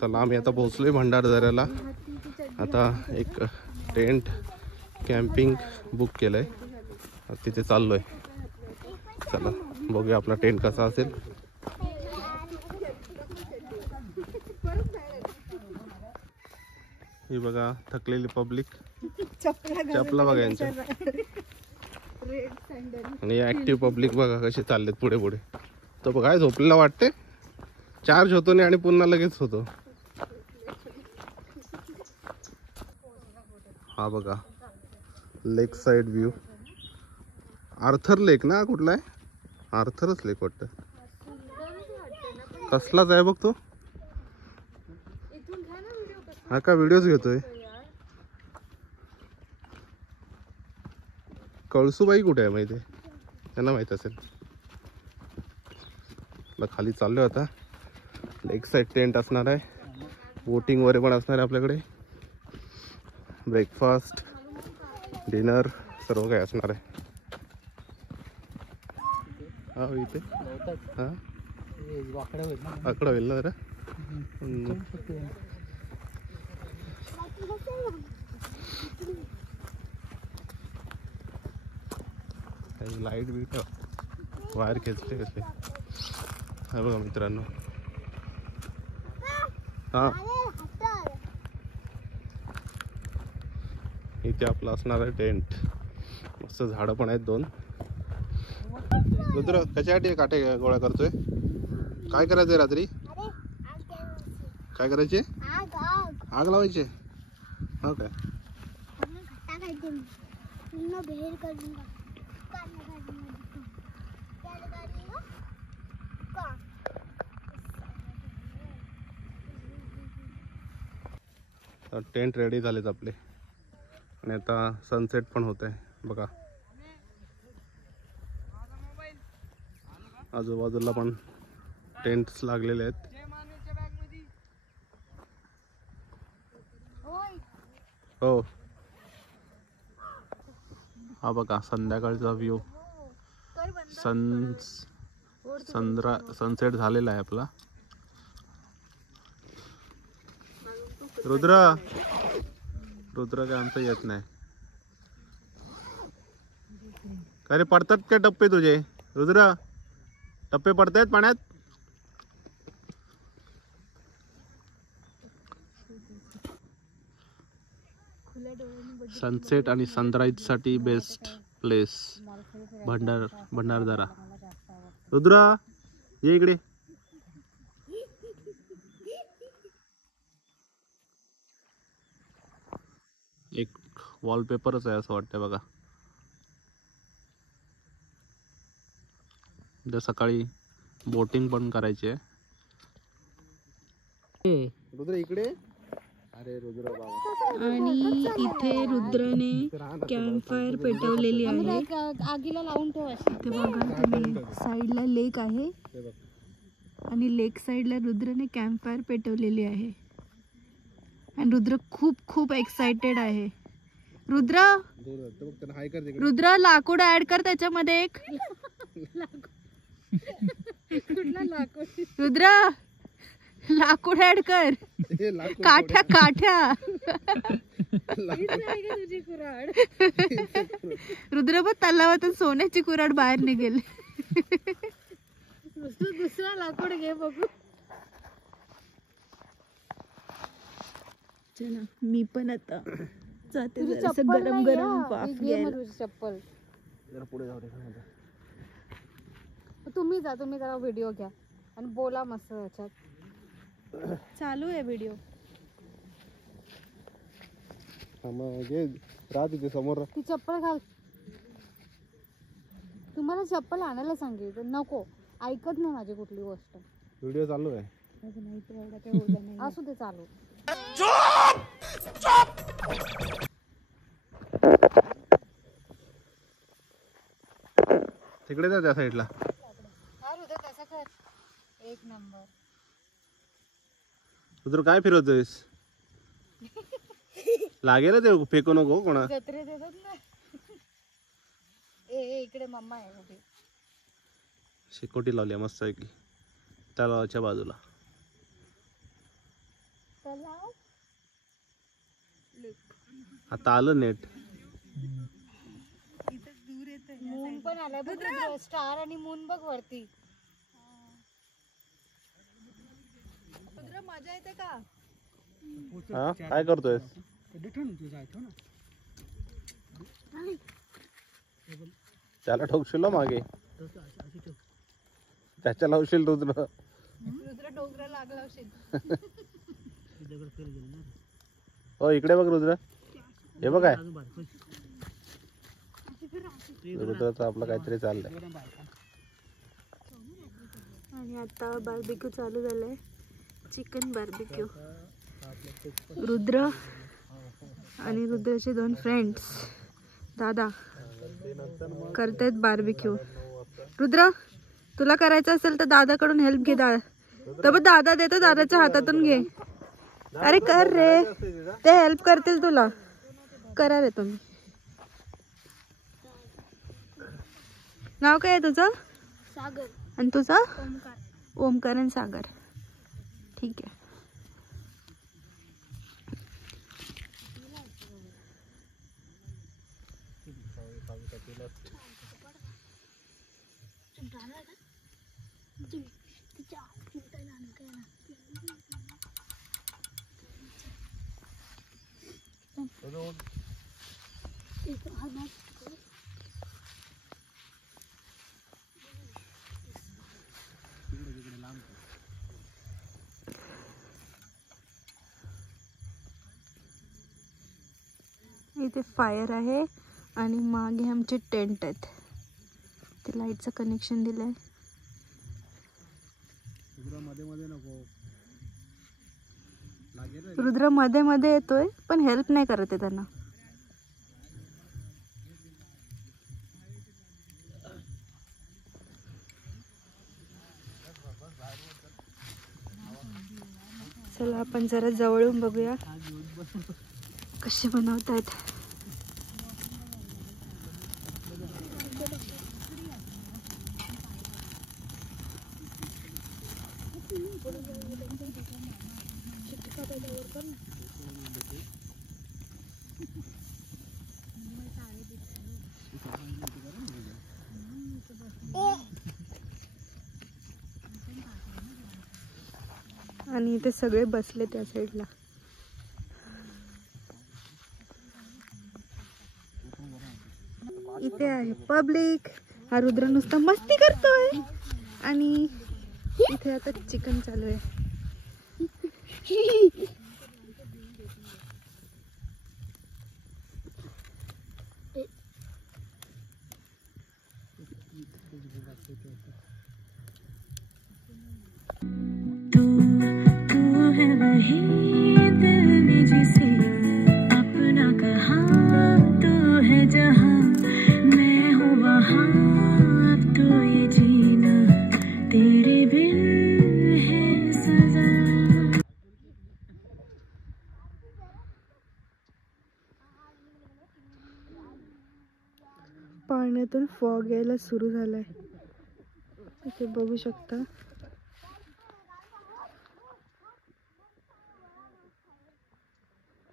चला आम्ही आता पोहोचलोय भंडारदऱ्याला. आता एक टेंट कॅम्पिंग बुक केलंय, तिथे चाललोय. चला बघूया आपला टेंट कसा असेल. ही बघा थकलेली पब्लिक, चपला बघा यांच्या, आणि ऍक्टिव्ह पब्लिक बघा कसे चाललेत पुढे पुढे. तो बघा झोपलेला वाटते, चार्ज होतो नाही आणि पुन्हा लगेच होतो. हा बघा लेक साइड व्ह्यू. आर्थर लेक ना, कुठला आहे? आर्थरच लेक वाटतं. कसलाच आहे बघ तो. हा का व्हिडिओज घेतोय. कळसूबाई कुठे आहे माहिती आहे, त्यांना माहित असेल. खाली चाललोय आता. लेक साइड टेंट असणार आहे, बोटिंग वगैरे पण असणार आहे आपल्याकडे. ब्रेकफास्ट, डिनर सर्व काही असणार आहे. हा इथे हा आकडा होईल ना जरा. लाईट बीट वायर खेचले कसे. हा बघा मित्रांनो, हा इथे आपला असणार आहे टेंट. मस्त झाडं पण आहेत दोन. रुद्र कशासाठी काटे गोळा करतोय? काय करायचंय रात्री? काय करायचे? आग लावायचे. हो काय? टेंट रेडी झालेत आपले, आणि आता सनसेट पण होत आहे बघा. आजूबाजूला पण टेंट्स लागलेले आहेत. हो हा बघा संध्याकाळचा व्ह्यू. सनसेट झालेला आहे आपला. रुद्र काय आमचं येत नाही. काय रे, पडतात काय टप्पे तुझे? रुद्र टप्पे पडतायत पाण्यात. सनसेट आणि सनराईज साठी बेस्ट प्लेस भंडारदरा. रुद्र ये इकडे. एक वॉलपेपरच आहे असं वाटतं बघा. उद्या सकाळी बोटिंग पण करायची आहे. रुद्र इकडे. अरे रुद्र बाबा. आणि इथे रुद्राने कॅम्प फायर पेटवलेली आहे. आगीला लावून ठेवा. इथे बघा तुम्ही, साईडला लेक आहे आणि लेक साईडला रुद्रने कॅम्प फायर पेटवलेली आहे. आणि रुद्र खूप एक्साइटेड आहे. रुद्र लाकूड ऍड कर त्याच्यामध्ये एक. रुद्र लाकूड ऍड कर. काठ्या रुद्र बघ तलावातून सोन्याची कुऱ्हाड बाहेर निघेल. दुसरा लाकूड घे बघू. चला मी पण आता जाते जरासं गरम वाफ घ्यायला. चप्पल पुढे जाऊ दे. तुम्ही जरा व्हिडिओ घ्या आणि बोला मस्त याच्यात. चालू आहे व्हिडिओ. तिथे समोर ती चप्पल घाल. तुम्हाला चप्पल आणायला सांगितलं, नको ऐकत नाही माझी कुठली गोष्ट. व्हिडिओ चालू आहे. असू दे चालू. तिकडे जा त्या साईडला. तसं कर. एक नंबर. रुद्र काय फिरवतोयस? लागेल ते, फेकू नको कोणा. जत्रे देतात ना. इकडे मम्मा आहे उभी. शेकोटी लावली मस्त आहे की तलावाच्या बाजूला. आता आलं नेट. मून पण आलाय बघ, स्टार आणि मून बघ वरती. मजा येते का? हा काय करतोय? त्याला ठोकशील हो मागे, त्याच्या लावशील रुद्र. रुद्र डोंगरा लागला असेल. हो इकडे बघ रुद्र, हे बघ काय रुद्रचं आपलं काहीतरी चाललंय. आणि आता बार्बिक्यू चालू झालंय, चिकन बार्बिक्यू. रुद्र आणि रुद्रचे 2 फ्रेंड्स दादा करतायत बार्बिक्यू. रुद्र तुला करायचं असेल तर दादाकडून हेल्प घे. दादा देतो, दादाच्या हातातून घे. अरे कर रे, ते हेल्प करतील तुला. करा रे तुम्ही. नाव काय आहे तुझं? सागर. आणि तुझं? ओमकार. ओमकार आणि सागर. ठीक आहे. इथे फायर आहे आणि मागे आमचे टेंट आहेत. ते लाईटचं कनेक्शन दिलंय. रुद्र मध्ये मध्ये येतोय पण हेल्प नाही करत आहे त्यांना. चला आपण जरा जवळून बघूया कसे बनवतायत. आणि इथे सगळे बसले त्या साईडला. इथे आहे पब्लिक. हा रुद्र नुसता मस्ती करतोय आणि इथे आता चिकन चालू आहे. पाण्यातून फॉग यायला सुरू झालाय. इथे बघू शकता.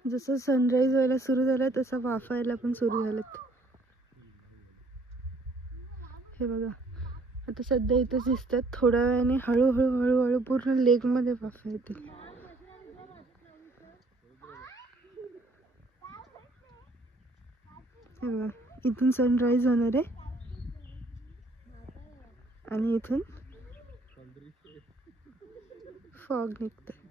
जसं सनराईज व्हायला सुरू झालाय तसं वाफायला पण सुरू झालेत. हे बघा आता सध्या इथेच दिसतात. थोड्या वेळाने हळूहळू हळूहळू पूर्ण लेक मध्ये वाफा येतील. हे बघा इथून सनराईज होणार आहे आणि इथून फॉग निघतंय.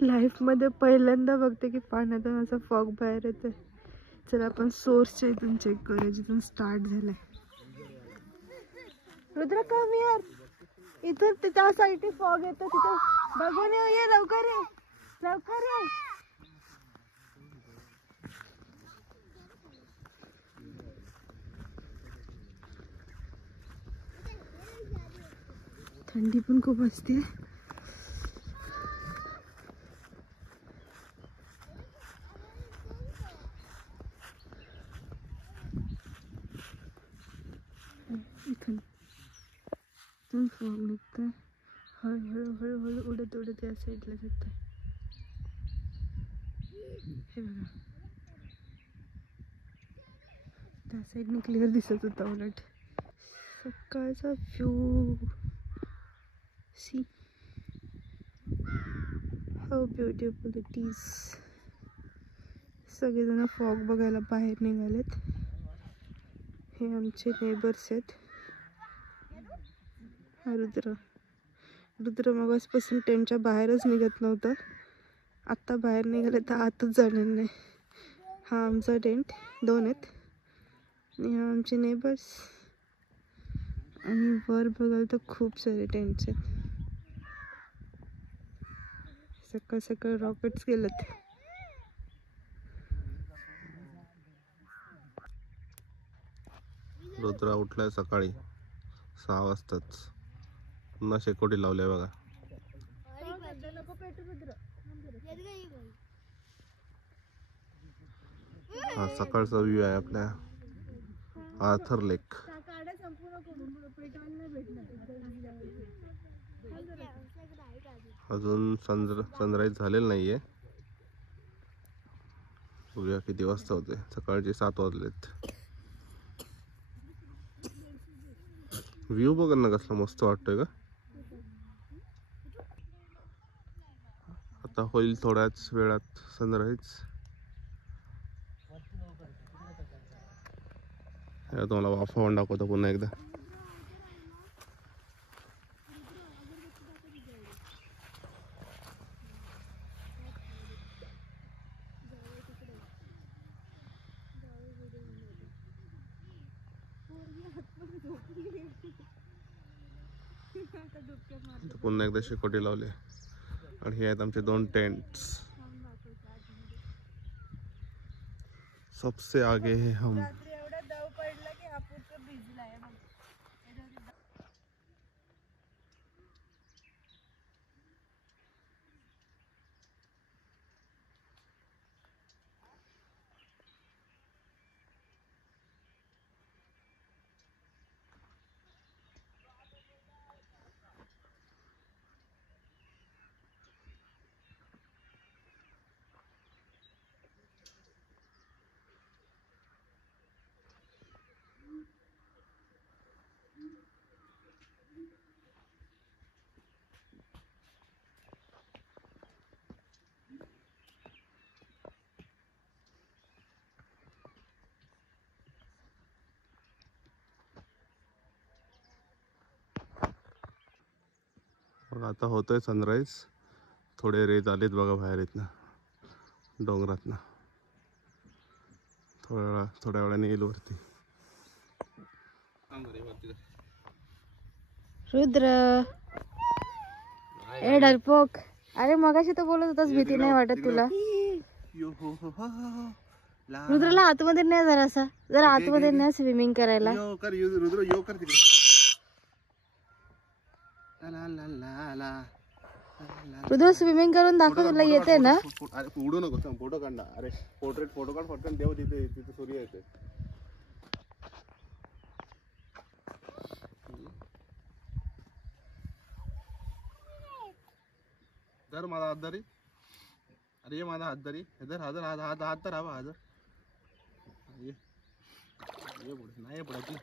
लाईफ मध्ये पहिल्यांदा बघते की पाण्यातून असा फॉग बाहेर येतोय. चला आपण सोर्सच्या इथून चेक करूया जिथून स्टार्ट झालाय. रुद्र कम यार, इथून त्या साईडने फॉग येतो. तिथे बघून येऊया. लवकर ये, लवकर ये. थंडी पण खूप असते. इथून इथून फॉग निघतंय. हळूहळू हळूहळू उडत उडत या साईडला जातंय. हे बघा, त्या साईडने क्लिअर दिसत होता उलट. सकाळचा view see how beautiful it is. सगळेजण फॉग बघायला बाहेर निघालेत. हे आमचे नेबर्स आहेत. रुद्र रुद्र मगासपासून टेंटच्या बाहेरच निघत नव्हतं. आत्ता बाहेर निघाले तर आतच जाणार नाही. हा आमचा टेंट 2 आहेत आणि हा आमचे नेबर्स. आणि वर बघाल तर खूप सारे टेंट्स आहेत. सकाळ सकाळ रॉकेट्स गेलेत. रुद्रा उठलाय सकाळी 6 वाजताच. पुन्हा शेकोटी लावली बघा. हा सकाळचा व्ह्यू आहे आपल्या आर्थर लेक. अजून सनराईज झालेलं नाहीये. बघूया किती वाजता होते. सकाळचे 7 वाजलेत. व्ह्यू बघा ना कसला मस्त वाटतोय का. आता होईल थोड्याच वेळात सनराईज. तुम्हाला वाफावून दाखवतो पुन्हा एकदा. पुन्हा एकदा शेकोटी लावले. आणि हे आहेत आमचे 2 टेंट्स. सबसे आगे है हम. मग आता होतोय सनराईज. थोडे रेत आलेत बघा बाहेर इथनं डोंगरातनं. थोड्या वेळाने येईल वरती. रुद्र ए डरपोक. अरे मगाशी तर बोलत होतास भीती नाही वाटत तुला. रुद्रला आतमध्ये नाही जरा आतमध्ये नाही स्विमिंग करायला. रुद्र स्विमिंग करून दाखव तुला येते ना. अरे उडू नको फोटो काढ ना. अरे फोटो काढ फटकन देव. तिथे सूर्य येते. धर माझा हात धरी. अरे ये माझा हात धरी. धर हात तर हवा हात. ये पुढे नाही पडायची.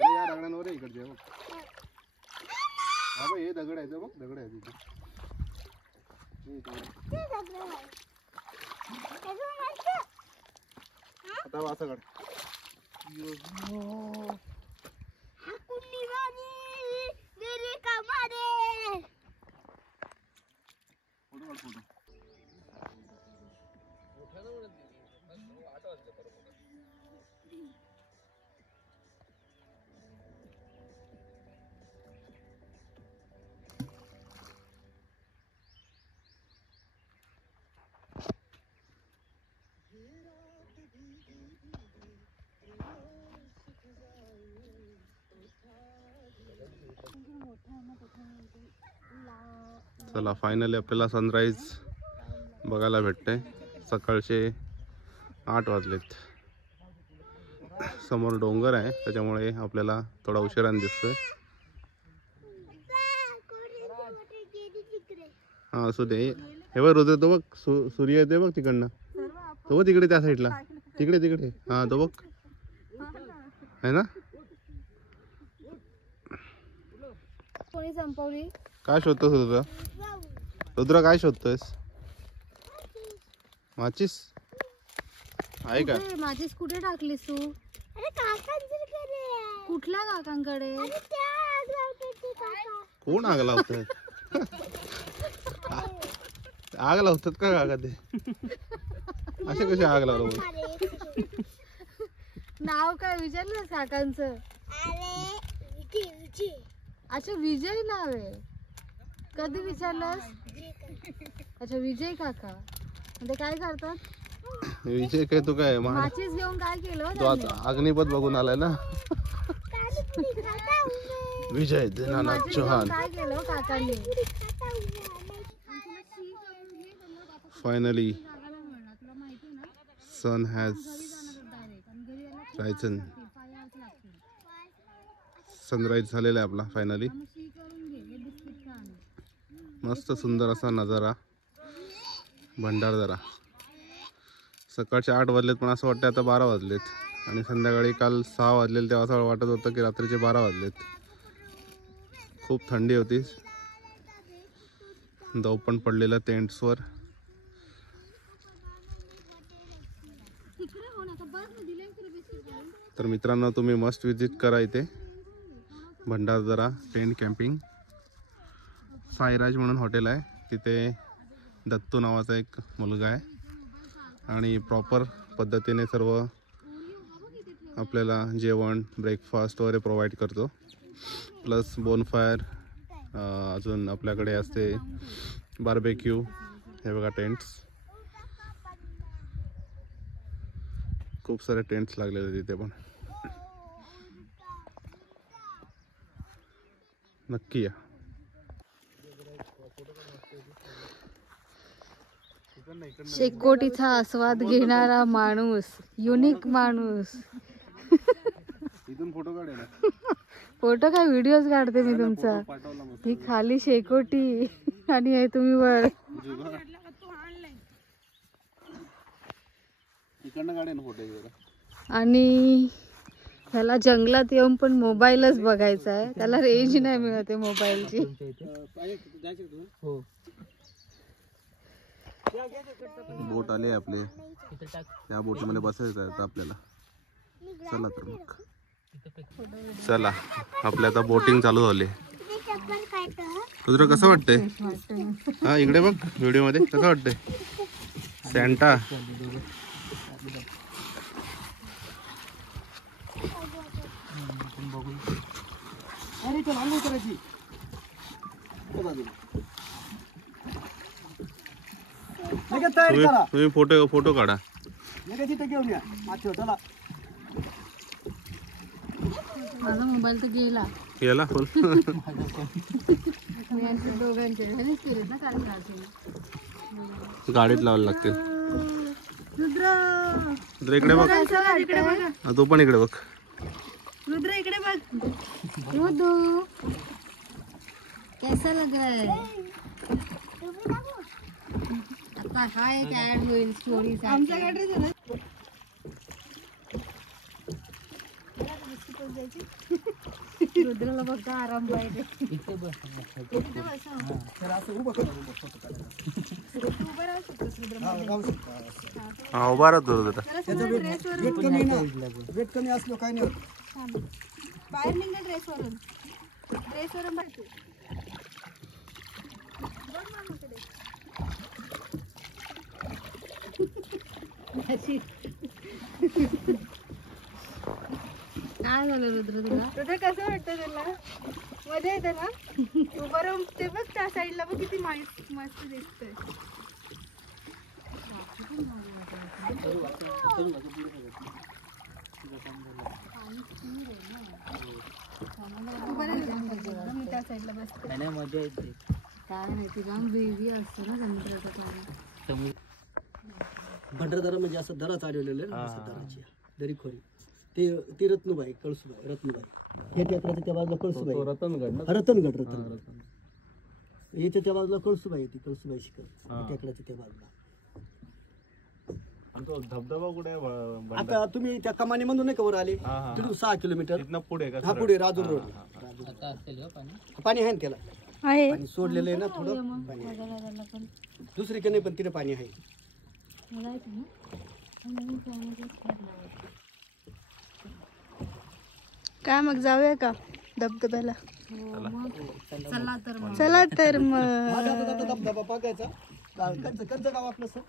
या दगडांवर इकडचे बघ. हा बघ हे दगड आहे बघ. दगड आहे तिथे. आता असं काढ. चला फायनली आपल्याला सनराईज बघायला भेटतंय. सकाळचे 8 वाजलेत. समोर डोंगर आहे त्याच्यामुळे आपल्याला थोडा उशिराने दिसतोय. हा असू दे. हे बघ रुद्र, तो बघ सूर्य येते बघ तिकडनं. तो बघ तिकडे त्या साईडला. तिकडे हा तो बघ आहे ना. कोणी संपवली? काय शोधतोस रुद्र? रुद्र काय शोधतोयस? माचीस आहे का? माचीस कुठे टाकलीस तू? कुठल्या काकांकडे? कोण आग लावतोय? आग लावतात का काका ते? असे कसे आग लावलं? नाव काय विचारलं काकांचं? अच्छा विजय नाव आहे. कधी विचारलंस? अच्छा विजय काका. ते काय करतात? विजय काय तू काय माचीस घेऊन काय केलं? तो आता अग्निपथ बघून आलाय ना. विजय दीनानाथ चौहान. काय केलं काकांनी? Finally sun has risen. Sunrise झालेला आहे आपला फायनली. मस्त सुंदर असा नजारा भंडारदरा. सकाळचे 8 वाजलेत पण असं वाटतं आता 12 वाजलेत. आणि संध्याकाळी काल 6 वाजलेले तेव्हा असं वाटत होतं की रात्रीचे 12 वाजलेत. खूप थंडी होती. दव पण पडलेलं टेंट्सवर. तर मित्रांनो तुम्ही मस्ट विजिट करा इथे भंडारदरा टेंट कॅम्पिंग. साईराज म्हणून हॉटेल आहे तिथे. दत्तू नावाचा एक मुलगा आहे आणि प्रॉपर पद्धतीने सर्व आपल्याला जेवण ब्रेकफास्ट वगैरे प्रोव्हाइड करतो. प्लस बोनफायर अजून आपल्याकडे असते बार्बेक्यू. हे बघा टेंट्स. खूप सारे टेंट्स लागलेले तिथे पण. नक्की या. शेकोटीचा आस्वाद घेणारा माणूस. युनिक माणूस. इथून फोटो काढायला. फोटो काय व्हिडिओज काढते मी तुमचा. ही खाली शेकोटी आणि हे तुम्ही वर. इकडनं काढे ना फोटो. आणि ह्याला जंगलात येऊन पण मोबाईलच बघायचा आहे. त्याला रेंज नाही मिळते मोबाईलची. बोट आले आपले. त्या बोटीमध्ये बसायचं आहे आपल्याला. चला तर मग. चला आपले आता बोटिंग चालू झाले. तुझं कसं वाटतंय? हा इकडे बघ व्हिडिओ मध्ये कसं वाटतंय? सॅन्टा तुम्ही फोटो काढा. माझा मोबाईल तर गेला. गेला फुल. दोघांचे ना गाडीत लावायला लागते. रुद्र इकडे बघ. तू पण इकडे बघ. रुद्र इकडे बघ. रुद्र कैसा लग रहा है? आता हा एक ऍड होईल स्टोरी. आमच्या गाडीत रुद्रला फक्त आराम पाहिजे. हा उभा राहतो रुद्र. वेट कमी असलो काय नाही. बाहेर निघा ड्रेसवरून. ड्रेसवरून बाहेर. काय झालं रुद्र तुला? रुद्र कसं वाटतं तुला? मजा येते ना? उभं राहून ते बघ त्या साईडला बघ किती मस्त दिसतंय. मी त्या साईडला बसते. मजा येते. काय नाही, ती जाम वेगळी असतं ना समुद्राचं पाणी. भंडारदरा म्हणजे असं दरा चालवलेलं आहे ना, असं दराची दरीखोरी. ते रत्नबाई कळसुबाई रत्नबाई हे टेकडाच्या त्या बाजूला कळसुबाई रतनगड याच्या त्या बाजूला कळसुबाई येते कळसुबाई शिखर टेकडाच्या त्या बाजूला. धबधबा कुठे आता तुम्ही त्या कमानी मधून नाही का वर आले तिथून 6 किलोमीटर पुढे हा पुढे राजूर रोड पाणी आहे ना त्याला आहे. पाणी सोडलेलं आहे ना थोडं पाणी आहे. दुसरीकडे नाही पण तिथे पाणी आहे. काय मग जाऊया का धबधब्याला? चला तर मग. चला तर मग. हा, जाता जाता धबधबा बघायचा. कर्ज गाव आपलं सर